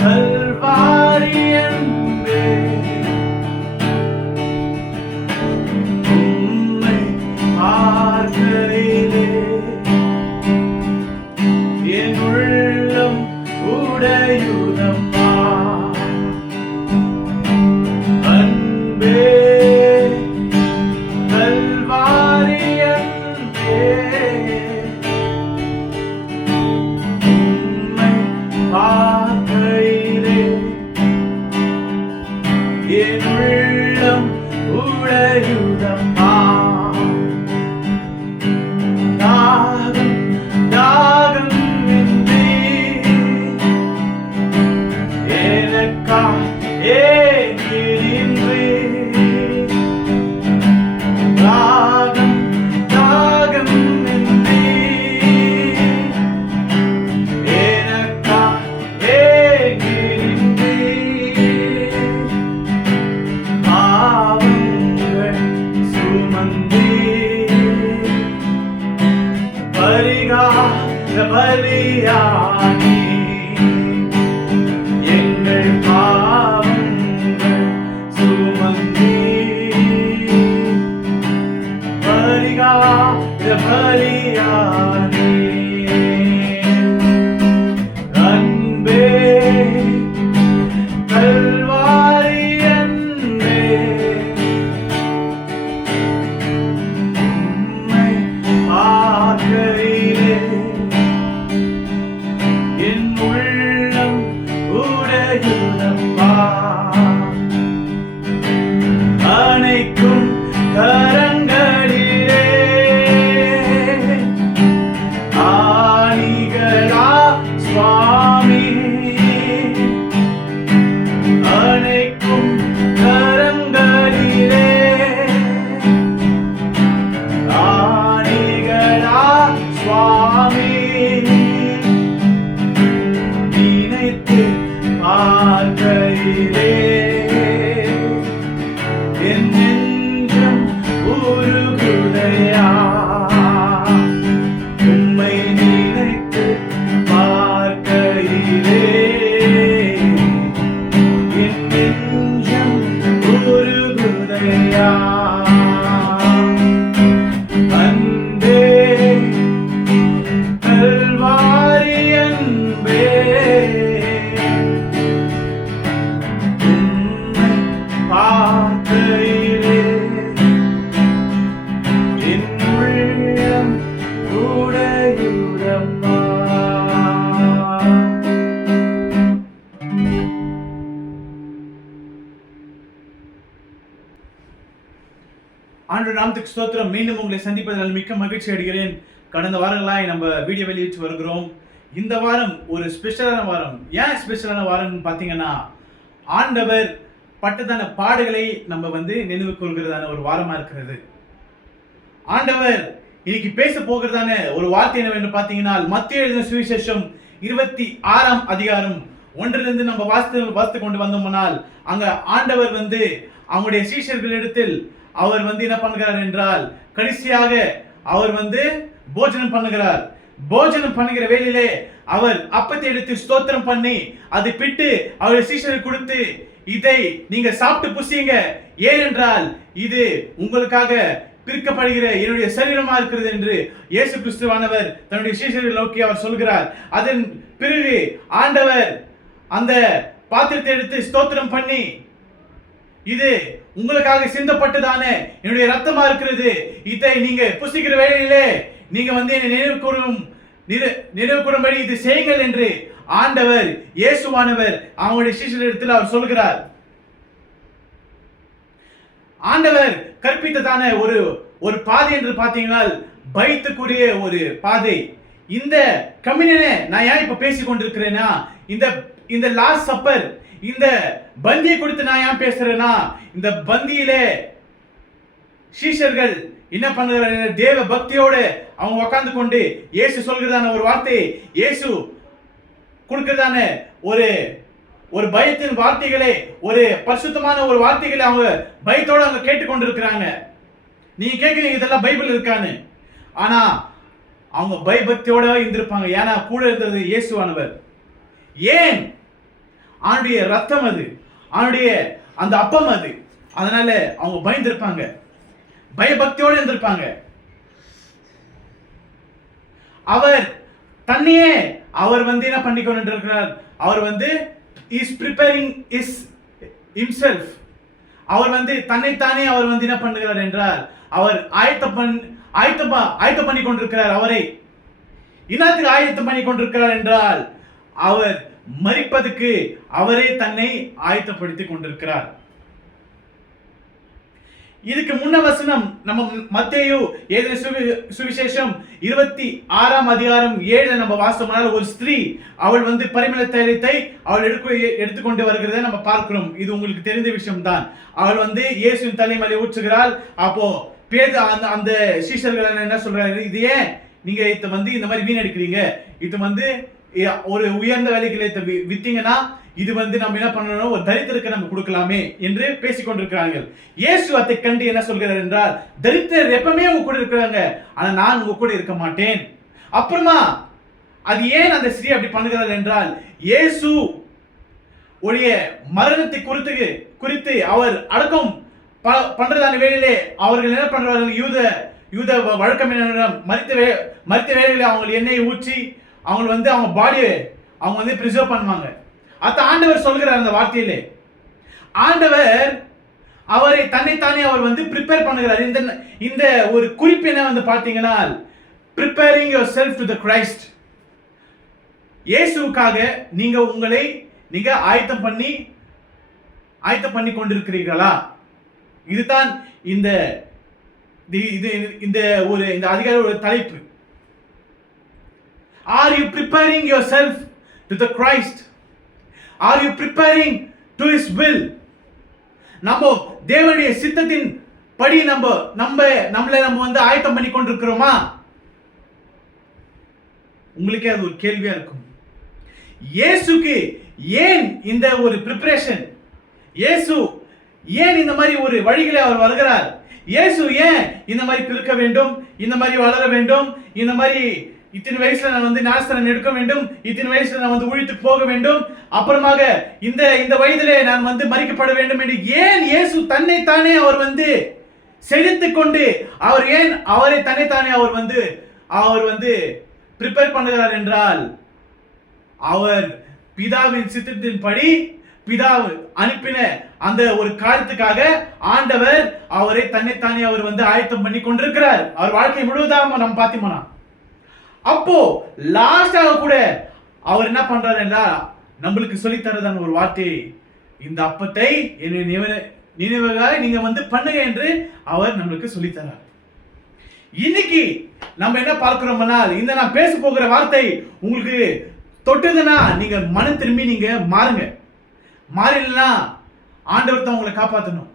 கல்வாரி அன்பே, உம்மை பார்க்கையிலே என் உள்ளம் உடையுதம்மா. அன்பே கல்வாரி அன்பே, உம்மை பார்க்கையிலே என் உள்ளம் உடையுதம்மா. தாகம் தாகம் இன்றி எனக்கா ஏங்கின்றி, தாகம் தாகம் இன்றி எனக்கா ஏங்கின்றி, பாவங்கள் சுமந்தி பரிகார பலியாகி எங்கள் பாவங்கள் சுமந்தி பரிகார பலியாகி. அன்பே கல்வாரி அன்பே, உம்மை பார்க்கையிலே என் உள்ளம் உடையுதம்மா. அணைக்கும் கரங்களிலே ஆணிகளா சுவாமி, அணைக்கும் கரங்களிலே ஆணிகளா சுவாமி, நினைத்து பார்க்கையிலே என் நெஞ்சம் உருகுதையா. உம்மை நினைத்து பார்க்கையிலே என் நெஞ்சம் உருகுதையா. அன்பே கல்வாரி அன்பே, உம்மை பார்க்கையிலே என் உள்ளம் உடையுதம்மா. ஆண்டவர் நாமத்துக்கு ஸ்தோத்திரம். மீண்டும் உங்களை சந்திப்பதில் மிக்க மகிழ்ச்சி அடைகிறேன். கடந்த வாரங்களாய் நம்ம வீடியோ வெளியிட்டு வருகிறோம். இந்த வாரம் ஒரு ஸ்பெஷலான வாரம். ஏன் ஸ்பெஷலான வாரம்னு பார்த்தீங்கன்னா, ஆண்டவர் பட்டதான பாடுகளை நம்ம நினைவு கொள்கிறதான ஒரு வாரமா இருக்கிறது. ஆண்டவர் இன்னைக்கு பேச போகிறதான ஒரு வார்த்தை என்னவென்று பார்த்தீங்கன்னா, மத்தேயு எழுதின சுவிசேஷம் 26ஆம் அதிகாரம் 1 நம்ம வாசித்து கொண்டு வந்தோம்னால், அங்க ஆண்டவர் அவங்களுடைய சீஷர்களிடத்தில் அவர் என்ன பண்ணுகிறார் என்றால், கடைசியாக அவர் போஜனம் பண்ணுகிறார். போஜனம் பண்ணுகிற வேளையிலே அவர் அப்பத்தை எடுத்து ஸ்தோத்திரம் பண்ணி அதை பிட்டு அவருடைய சீஷருக்கு கொடுத்து, இதை நீங்க சாப்பிட்டு புசியுங்க, ஏனென்றால் இது உங்களுக்காக பிரிக்கப்படுகிற என்னுடைய சரீரமா இருக்கிறது என்று இயேசு கிறிஸ்துவானவர் தன்னுடைய சீஷர்களை நோக்கி அவர் சொல்கிறார். அதன் பிறகு ஆண்டவர் அந்த பாத்திரத்தை எடுத்து ஸ்தோத்திரம் பண்ணி, இது உங்களுக்காக சிந்தப்பட்டதான என்னுடைய ரத்தமா இருக்கிறது, இதை நீங்க புசிக்கிற வேளையிலே நீங்க என்னை நினைவு கூறும்படி இது செய்யுங்கள் என்று ஆண்டவர் இயேசுவானவர் அவங்களுடைய சீஷர்களிடத்தில் அவர் சொல்கிறார். ஆண்டவர் கற்பித்ததான ஒரு பாதை என்று பார்த்தீங்கன்னா, பயத்துக்குரிய ஒரு பாதை. இந்த கம்யூனியனை நான் ஏன் இப்ப பேசிக் கொண்டிருக்கிறேன்னா, இந்த லாஸ்ட் சப்பர், இந்த பந்தியை குறித்து நான் ஏன் பேசுறேன்னா, இந்த பந்தியிலே சீஷர்கள் என்ன பண்ணுறாங்க, தேவ பக்தியோட அவங்க உட்கார்ந்து கொண்டு இயேசு சொல்கிறதான ஒரு வார்த்தை, இயேசு கொடுக்கிறதான ஒரு பயத்தின் வார்த்தைகளை, ஒரு பரிசுத்தமான ஒரு வார்த்தைகளை அவங்க பயத்தோட அவங்க கேட்டுக்கொண்டிருக்கிறாங்க. நீங்க கேட்குறீங்க இதெல்லாம் பைபிள் இருக்கான்னு, ஆனா அவங்க பயபக்தியோட இருந்திருப்பாங்க. ஏன்னா கூட இருந்தது இயேசுவானவர். ஏன்? அவனுடைய ரத்தம் அது, அவனுடைய அந்த அப்பம் அது. அதனால அவங்க பயந்திருப்பாங்க, பயபக்தியோடு இருந்திருப்பாங்க. அவர் தன்னையே அவர் என்ன பண்ணி கொண்டிருக்கிறார்? அவர் இஸ் preparing himself. அவர் தன்னைத்தானே அவர் என்ன பண்ணுகிறார் என்றால், அவர் ஆயத்தம் பண்ணி கொண்டிருக்கிறார். அவரை இனத்துக்கு ஆயத்தம் பண்ணி கொண்டிருக்கிறார் என்றால், அவர் மரிப்பதற்கு அவரே தன்னை ஆயத்தப்படுத்திக் கொண்டிருக்கிறார். இதுக்கு முன்ன வசனம் நம்ம மத்தேயு எழுதின சுவிசேஷம் 26ஆம் அதிகாரம் 7 நம்ம வாசித்தோம்னால், ஒரு ஸ்திரீ அவள் பரிமள தைலத்தை அவள் எடுத்துக்கொண்டு வருகிறதை நம்ம பார்க்கிறோம். இது உங்களுக்கு தெரிந்த விஷயம் தான். அவள் இயேசுவின் தலைமையிலே ஊற்றுகிறாள். அப்போ அந்த சீஷர்கள் என்ன சொல்றாங்க? இது ஏன் நீங்க இந்த மாதிரி வீணடிக்கிறீங்க? இது ஒரு உயர்ந்த வேலைகளை வித்தீங்கன்னா இது நம்ம என்ன பண்ணணும், ஒரு தரித்திரருக்கு நம்ம கொடுக்கலாமே என்று பேசிக் கொண்டிருக்கிறார்கள். இயேசு அதை கண்டு என்ன சொல்கிறார் என்றால், தரித்திரர் எப்பவுமே உங்க கூட இருக்கிறாங்க, ஆனா நான் உங்க கூட இருக்க மாட்டேன். அப்புறமா அது ஏன் அந்த ஸ்திரீ அப்படி பண்ணுகிறார் என்றால், இயேசு உடைய மரணத்தை குறித்து அவர் அடக்கம் பண்றதான வேளையிலே அவர்கள் என்ன பண்றார்கள்? யூத வழக்கம் என்ன, மரித்த வேளையிலே அவங்க எண்ணெயை ஊற்றி அவங்க அவங்க பாடியை அவங்க பிரிசர்வ் பண்ணுவாங்க. அத ஆண்டவர் சொல்கிறார் அந்த வார்த்தையிலே. ஆண்டவர் அவரை தன்னைத்தானே அவர் ப்ரிப்பேர் பண்ணுகிறார். இந்த ஒரு குறிப்பு என்ன பாத்தீங்கன்னா, preparing yourself to the Christ. இயேசுவுக்காக உங்களை ஆயத்தம் பண்ணி கொண்டிருக்கிறீர்களா? இதுதான் இந்த அதிகார தலைப்பு. Are you preparing yourself to the Christ? Are you preparing to his will? நம்ம தேவனுடைய சித்தத்தின் படி நம்மளை ஆயத்தம் பண்ணி கொண்டிருக்கிறோமா? உங்களுக்கே அது ஒரு கேள்வியா இருக்கும். இயேசுக்கு ஏன் இந்த ஒரு பிரிப்பரேஷன்? இயேசு ஏன் இந்த மாதிரி ஒரு வழிகளை அவர் வருகிறார்? இயேசு ஏன் இந்த மாதிரி பிறக்க வேண்டும், இந்த மாதிரி வளர வேண்டும், இந்த மாதிரி இத்தனை வயசுல நான் ஞானஸ்தானம் எடுக்க வேண்டும், இத்தனை வயசுல நான் ஊழித்து போக வேண்டும், அப்புறமாக இந்த வயதிலே நான் மரிக்கப்பட வேண்டும் என்று ஏன் இயேசு தன்னைத்தானே அவர் செழித்துக் கொண்டு அவர் ஏன் அவரை தன்னைத்தானே அவர் ப்ரிப்பேர் பண்ணுகிறார் என்றால், அவர் பிதாவின் சித்தத்தின்படி பிதா அனுப்பின அந்த ஒரு காரியத்துக்காக ஆண்டவர் அவரை தன்னைத்தானே அவர் ஆயத்தம் பண்ணி கொண்டிருக்கிறார். அவர் வாழ்க்கை முழுவதும் நம்ம பார்த்தோம்னா, அப்போ லாஸ்டாக கூட அவர் என்ன பண்றாரு என்றால், நம்மளுக்கு சொல்லித்தரதான ஒரு வார்த்தை, இந்த அப்பத்தை நினைவாக நீங்க பண்ணுங்க என்று அவர் நம்மளுக்கு சொல்லித்தரார். இன்னைக்கு நம்ம என்ன பார்க்கிறோம்னா, இந்த நான் பேச போகிற வார்த்தை உங்களுக்கு தொட்டதுன்னா நீங்க மனம் திரும்பி நீங்க மாறுங்க. மாறினா ஆண்டவர் தான் உங்களை காப்பாற்றணும்.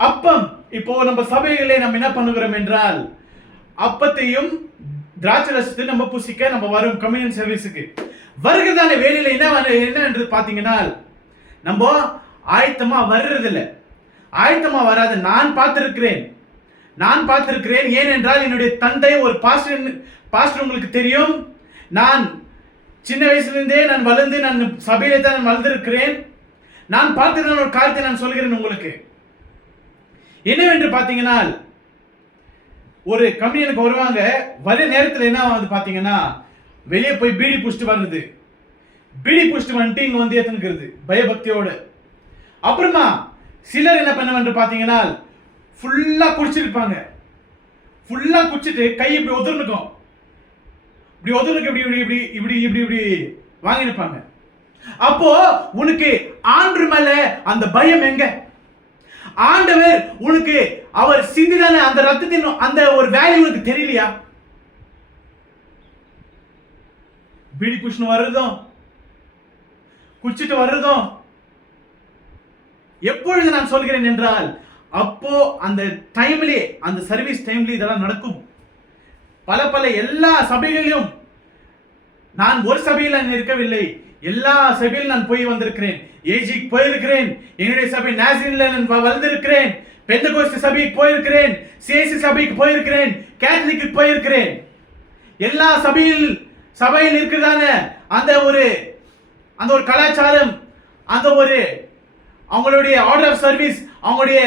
அப்பம் இப்போ நம்ம சபைகளை நம்ம என்ன பண்ணுகிறோம் என்றால், அப்பத்தையும் திராட்சை ரசத்தை நம்ம புசிக்க நம்ம வரும் கம்யூனியன் சர்வீஸுக்கு வருகிறதான வேலையில என்ன என்று பாத்தீங்கன்னா, நம்ம ஆயத்தமா வர்றதில்லை. ஆயத்தமா வராது. நான் பார்த்திருக்கிறேன். ஏனென்றால் என்னுடைய தந்தை ஒரு பாஸ்டர் உங்களுக்கு தெரியும். நான் சின்ன வயசுலேருந்தே நான் வளர்ந்து நான் சபையிலே தான் நான் வளர்ந்திருக்கிறேன். நான் பார்த்திருந்த ஒரு காரியத்தை நான் சொல்கிறேன் உங்களுக்கு. என்னவென்று பார்த்தீங்கன்னா, ஒரு கம்பெனிக்கு வருவாங்க, வர நேரத்தில் என்ன பார்த்தீங்கன்னா, வெளியே போய் பீடி புடிச்சிட்டு வர்றது, பீடி புடிச்சிட்டு வந்துட்டு இங்கே ஏற்றுனுக்கிறது பயபக்தியோடு. அப்புறமா சிலர் என்ன பண்ணுவாங்க பார்த்தீங்கன்னா, ஃபுல்லாக குடிச்சிருப்பாங்க. ஃபுல்லாக குடிச்சிட்டு கை இப்படி ஒதுர்னுக்கும், இப்படி ஒதுருக்கு இப்படி வாங்கிருப்பாங்க. அப்போ உனக்கு ஆண்டு மேல அந்த பயம் எங்க? ஆண்டவர் உனக்கு அவர் சிந்திதான அந்த ரத்தத்தின் அந்த ஒரு வேல்யூ உனக்கு தெரியலையா? பீடி புஷ்ணு வர்றதும் குடிச்சிட்டு வர்றதும் எப்பொழுது நான் சொல்கிறேன் என்றால், அப்போ அந்த டைம்லே அந்த சர்வீஸ் டைம்ல இதெல்லாம் நடக்கும். பல எல்லா சபைகளிலும் நான் ஒரு சபையில் நான் இருக்கவில்லை, எல்லா சபையிலும் நான் போய் வந்திருக்கிறேன். ஏஜிக்கு போயிருக்கிறேன், என்னுடைய சபை நாசிரின்ல நான் வளர்ந்திருக்கிறேன், பெந்தகோஸ்து சபைக்கு போயிருக்கிறேன், சிஎஸ்சி சபைக்கு போயிருக்கிறேன், கேத்தலிக்கு போயிருக்கிறேன். எல்லா சபையில் இருக்கிறதான அந்த ஒரு அந்த ஒரு கலாச்சாரம், அந்த ஒரு அவங்களுடைய ஆர்டர் ஆஃப் சர்வீஸ், அவங்களுடைய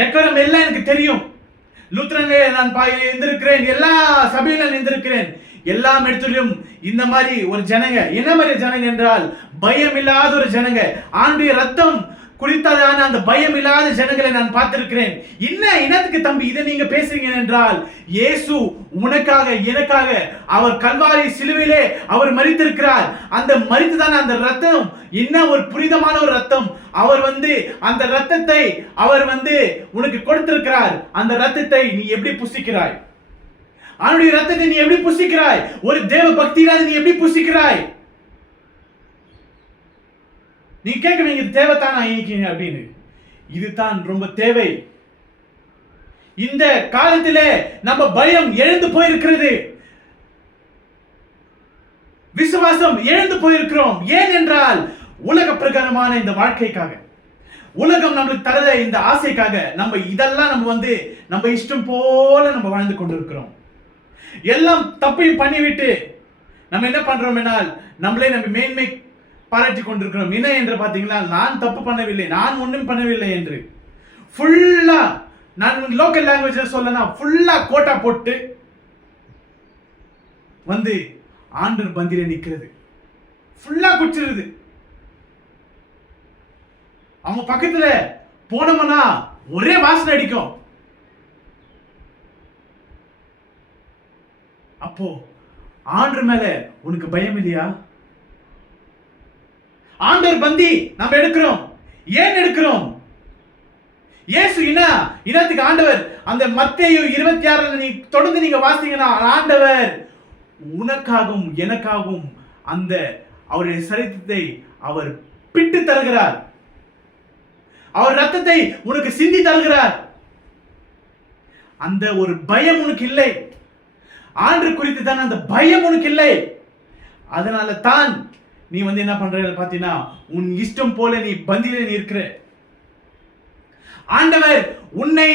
டெக்கரம் எல்லாம் எனக்கு தெரியும். லூத்ரன்ல நான் இருந்திருக்கிறேன், எல்லா சபையில நான் இருந்திருக்கிறேன். எல்லா இடத்திலும் இந்த மாதிரி ஒரு ஜனங்க, என்ன மாதிரி ஜனங்க என்றால் பயம் இல்லாத ஒரு ஜனங்க, ஆண்டுடைய ரத்தம் குடித்ததான அந்த பயம் இல்லாத ஜனங்களை நான் பார்த்திருக்கிறேன். என்ன இனத்துக்கு தம்பி இதை நீங்க பேசுறீங்க என்றால், இயேசு உனக்காக எனக்காக அவர் கல்வாரி சிலுவையிலே அவர் மரித்திருக்கிறார். அந்த மரித்ததான அந்த ரத்தம் என்ன ஒரு புனிதமான ஒரு ரத்தம். அவர் அந்த ரத்தத்தை அவர் உனக்கு கொடுத்திருக்கிறார். அந்த ரத்தத்தை நீ எப்படி புசிக்கிறாய்? அவனுடைய ரத்தத்தை நீ எப்படி புசிக்கிறாய்? ஒரு தேவ பக்தியில நீ எப்படி புசிக்கிறாய்? நீ கேட்குறீங்க இது தேவைத்தானா இன்னைக்கு அப்படின்னு. இதுதான் ரொம்ப தேவை. இந்த காலத்திலே நம்ம பயம் எழுந்து போயிருக்கிறது, விசுவாசம் எழுந்து போயிருக்கிறோம். ஏன் என்றால் உலக பிரகாரமான இந்த வாழ்க்கைக்காக, உலகம் நம்மளுக்கு தரத இந்த ஆசைக்காக நம்ம இதெல்லாம் நம்ம இஷ்டம் போல நம்ம வாழ்ந்து கொண்டிருக்கிறோம். எல்லாம் தப்பையும் பண்ணிவிட்டு நம்ம என்ன பண்றோம் என்றால் நம்மளே நம்ம மேன்மை பாராட்டி கொண்டிருக்கிறோம். என்ன என்று பார்த்தீங்களா, நான் தப்பு பண்ணவில்லை, நான் ஒன்றும் பண்ணவில்லை என்று ஃபுல்லா, நான் லோக்கல் லாங்குவேஜ் சொல்லனா ஃபுல்லா கோட்டா போட்டு ஆண்டர் பந்தியில நிக்கிறது, ஃபுல்லா குடிச்சிருது. அவங்க பக்கத்துல போனோம்னா ஒரே வாசனை அடிக்கும். அப்போ ஆண்டர் மேல உனக்கு பயம் இல்லையா? ஆண்டர் பந்தி நம்ம எடுக்கிறோம். ஏன் எடுக்கிறோம்? இயேசு இனத்துக்கு ஆண்டவர். அந்த மத்தேயு 26 நீ தொடர்ந்து நீங்க வாசிங்கன்னா, ஆண்டவர் உனக்காகவும் எனக்காகவும் அந்த அவருடைய சரித்திரத்தை அவர் பிட்டு தருகிறார். அவர் ரத்தத்தை உனக்கு சிந்தி தருகிறார். அந்த ஒரு பயம் உனக்கு இல்லை. ஆண்டவர் குறித்து தான் அந்த பயம் உனக்கு இல்லை. அதனால தான் நீ என்ன பண்ற பாத்தீங்கன்னா, உன் இஷ்டம் போல நீ பந்தியில இருக்கிற. ஆண்டவர் உன்னை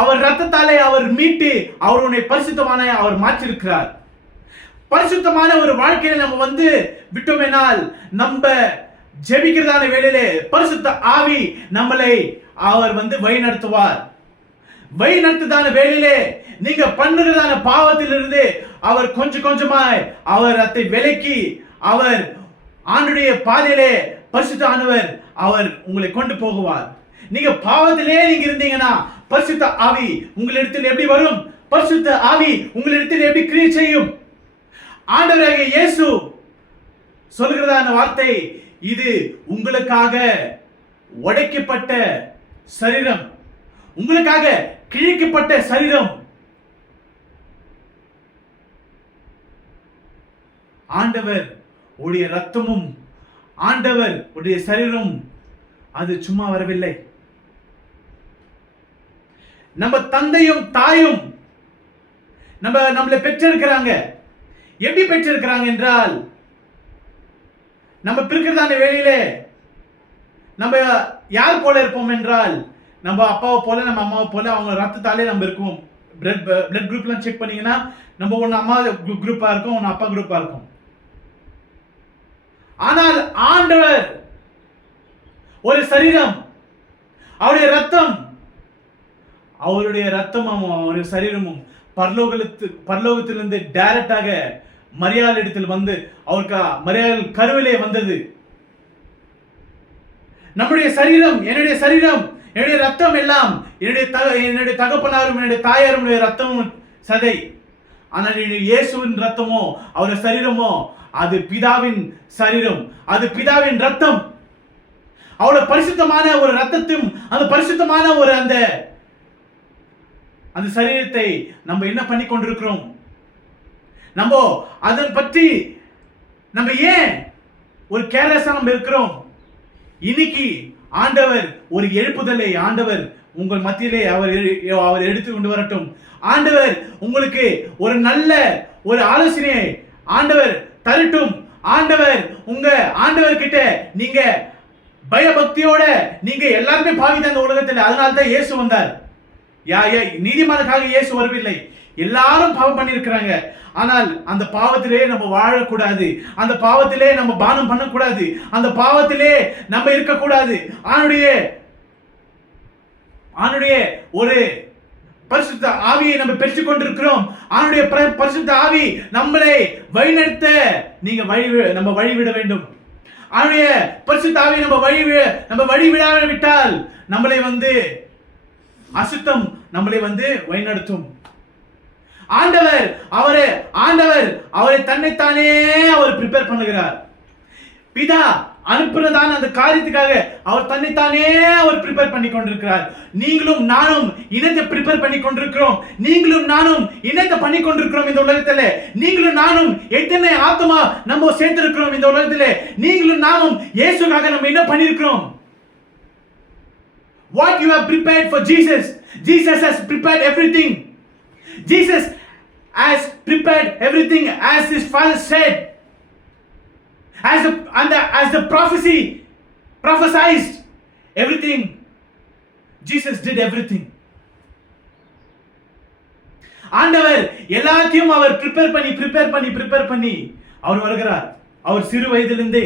அவர் ரத்தத்தாலே அவர் மீட்டு அவர் உன்னை பரிசுத்தமான அவர் மாற்றிருக்கிறார். பரிசுத்தமான ஒரு வாழ்க்கையில நம்ம விட்டோமேனால், நம்ம ஜெபிக்கிறதான வேளையிலே பரிசுத்த ஆவி நம்மளை அவர் வழி நடத்துவார். வழி நடத்துதான வேளையிலே நீங்க பண்ணுறதான பாவத்திலிருந்து அவர் கொஞ்சம் கொஞ்சமாய் அவர் அதை விலக்கி அவர் ஆண்டுடைய பாதையிலே பரிசுத்த ஆனவர் அவர் உங்களை கொண்டு போகுவார். நீங்க பாவத்திலே நீங்க இருந்தீங்கன்னா பரிசுத்த ஆவி உங்களிடத்தில் எப்படி வரும்? பரிசுத்த ஆவி உங்களிடத்தில் எப்படி கிரியை செய்யும்? ஆண்டவராகிய இயேசு சொல்கிறதான வார்த்தை, இது உங்களுக்காக உடைக்கப்பட்ட சரீரம், உங்களுக்காக கிழிக்கப்பட்ட சரீரம். ஆண்டவர் உடைய ரத்தமும் ஆண்டவர் உடைய சரீரம் அது சும்மா வரவில்லை. நம்ம தந்தையும் தாயும் நம்மளை பெற்றிருக்கிறாங்க. எப்படி பெற்றிருக்கிறாங்க என்றால், நம்ம பிறக்கிறதான வேளையிலே நம்ம யார் போல இருப்போம் என்றால், நம்ம அப்பாவை போல நம்ம அம்மாவை போல அவங்க ரத்தத்தாலே நம்ம இருக்கோம். பிளட் குரூப்லாம் செக் பண்ணீங்கன்னா நம்ம ஒன்று அம்மா குரூப்பா இருக்கும், ஒன்று அப்பா குரூப்பா இருக்கும். ஆனால் ஆண்டவர் ஒரு சரீரம், அவருடைய ரத்தமும் அவருடைய சரீரமும் பரலோகத்திலிருந்து டைரக்டாக மரியாள் இடத்தில் அவருக்கு மரியாள் கருவிலே வந்தது. நம்முடைய சரீரம், என்னுடைய சரீரம், என்னுடைய ரத்தம் எல்லாம் என்னுடைய தகப்பனாரும் என்னுடைய தாயாரும் ரத்தமும் சதை. ஆனால் இயேசுவின் ரத்தமோ அவருடைய சரீரமோ அது பிதாவின் சரீரம், அது பிதாவின் ரத்தம். அவ்வளவு பரிசுத்தமான ஒரு ரத்தத்தையும் அந்த பரிசுத்தமான ஒரு அந்த சரீரத்தை நம்ம என்ன பண்ணி கொண்டிருக்கிறோம்? நம்ம அதன் பற்றி நம்ம ஏன் ஒரு கேர்லெஸ்ஸா நம்ம இருக்கிறோம்? இன்னைக்கு ஆண்டவர் ஒரு எழுப்புதலை ஆண்டவர் உங்கள் மத்தியிலே அவர் எடுத்து கொண்டு வரட்டும். ஆண்டவர் உங்களுக்கு ஒரு நல்ல ஒரு ஆலோசனையை ஆண்டவர் தரட்டும். ஆண்டவர் ஆண்டவர் கிட்ட நீங்க பயபக்தியோட நீங்க எல்லாருமே பாவித்த அந்த உலகத்தில். அதனால தான் இயேசு வந்தார். நீதிமானுக்காக இயேசு வரவில்லை, எல்லாரும் பாவம் பண்ணியிருக்கிறாங்க. ஆனால் அந்த பாவத்திலே நம்ம வாழக்கூடாது, அந்த பாவத்திலே நம்ம பானம் பண்ணக்கூடாது, அந்த பாவத்திலே நம்ம இருக்கக்கூடாது. ஆணுடைய ஒரு பரிசுத்த ஆவியை நம்ம பெற்றுக் கொண்டிருக்கிறோம். ஆணுடைய பரிசுத்த ஆவி நம்மளை வழிநடத்த நம்ம வழிவிட வேண்டும். ஆணுடைய பரிசுத்த ஆவி நம்ம வழிவிடாவிட்டால் நம்மளை அசுத்தம் நம்மளை வழிநடத்தும். ஆண்டவர் அவரை தன்னைத்தானே அவர் ப்ரிப்பேர் பண்ணுகிறார். பிதா அனுப்புறதான அந்த காரியத்துக்காக அவர் தன்னைத்தானே அவர் ப்ரிப்பேர் பண்ணி கொண்டிருக்கிறார். நீங்களும் நானும் இணைந்து ப்ரிப்பேர் பண்ணி கொண்டிருக்கிறோம். நீங்களும் நானும் இணைந்து பண்ணி கொண்டிருக்கிறோம் இந்த உலகத்திலே. நீங்களும் நானும் எத்தனை ஆத்மா நம்ம சேர்த்திருக்கிறோம் இந்த உலகத்திலே. நீங்களும் நானும் இயேசுக்காக நம்ம என்ன பண்ணியிருக்கிறோம்? What you have prepared for Jesus. Jesus has prepared everything. Jesus has prepared everything as his Father said. As the prophecy prophesied everything. Jesus did everything. ஆண்டவர் எல்லாத்தையும் அவர் ப்ரிப்பேர் பண்ணி அவர் வருகிறார். அவர் சிறு வயதிலிருந்தே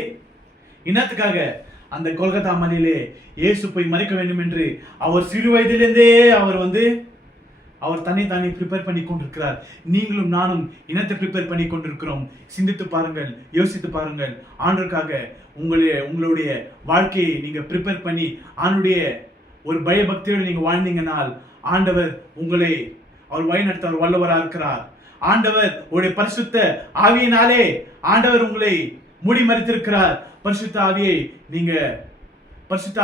இனத்துக்காக அந்த கொல்கத்தா மலையிலே இயேசு போய் மரிக்க வேண்டும் என்று அவர் சிறு வயதிலிருந்தே அவர் தன்னைத்தானே ப்ரிப்பேர் பண்ணி கொண்டிருக்கிறார். நீங்களும் நானும் இனத்தை ப்ரிப்பேர் பண்ணி கொண்டிருக்கிறோம். சிந்தித்து பாருங்கள், யோசித்து பாருங்கள். ஆண்டவருக்காக உங்களுடைய வாழ்க்கையை நீங்க ப்ரிப்பேர் பண்ணி ஆண்டுடைய ஒரு பயபக்தியோடு நீங்க வாழ்ந்தீங்கனால் ஆண்டவர் அவர் வழிநடத்த அவர் வல்லவராக இருக்கிறார். ஆண்டவர் உங்களுடைய பரிசுத்த ஆவியினாலே ஆண்டவர் உங்களை மூடி மறைத்திருக்கிறார். பரிசுத்த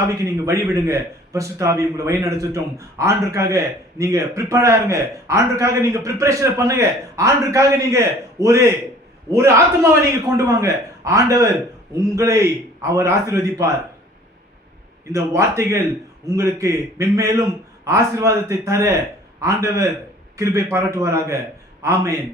ஆவிக்கு நீங்க வழிவிடுங்க. பரிசுத்த ஆவி உங்களை வழி நடத்தட்டும். ஆண்டவருக்காக நீங்க ப்ரிப்பேரா இருங்க. ஆண்டவருக்காக நீங்க ப்ரிப்பரேஷன் பண்ணுங்க. ஆண்டவருக்காக நீங்க ஒரு ஆத்மாவை நீங்க கொண்டு வாங்க. ஆண்டவர் உங்களை அவர் ஆசீர்வதிப்பார். இந்த வார்த்தைகள் உங்களுக்கு மென்மேலும் ஆசீர்வாதத்தை தர ஆண்டவர் கிருபை பாராட்டுவாராக. ஆமென்.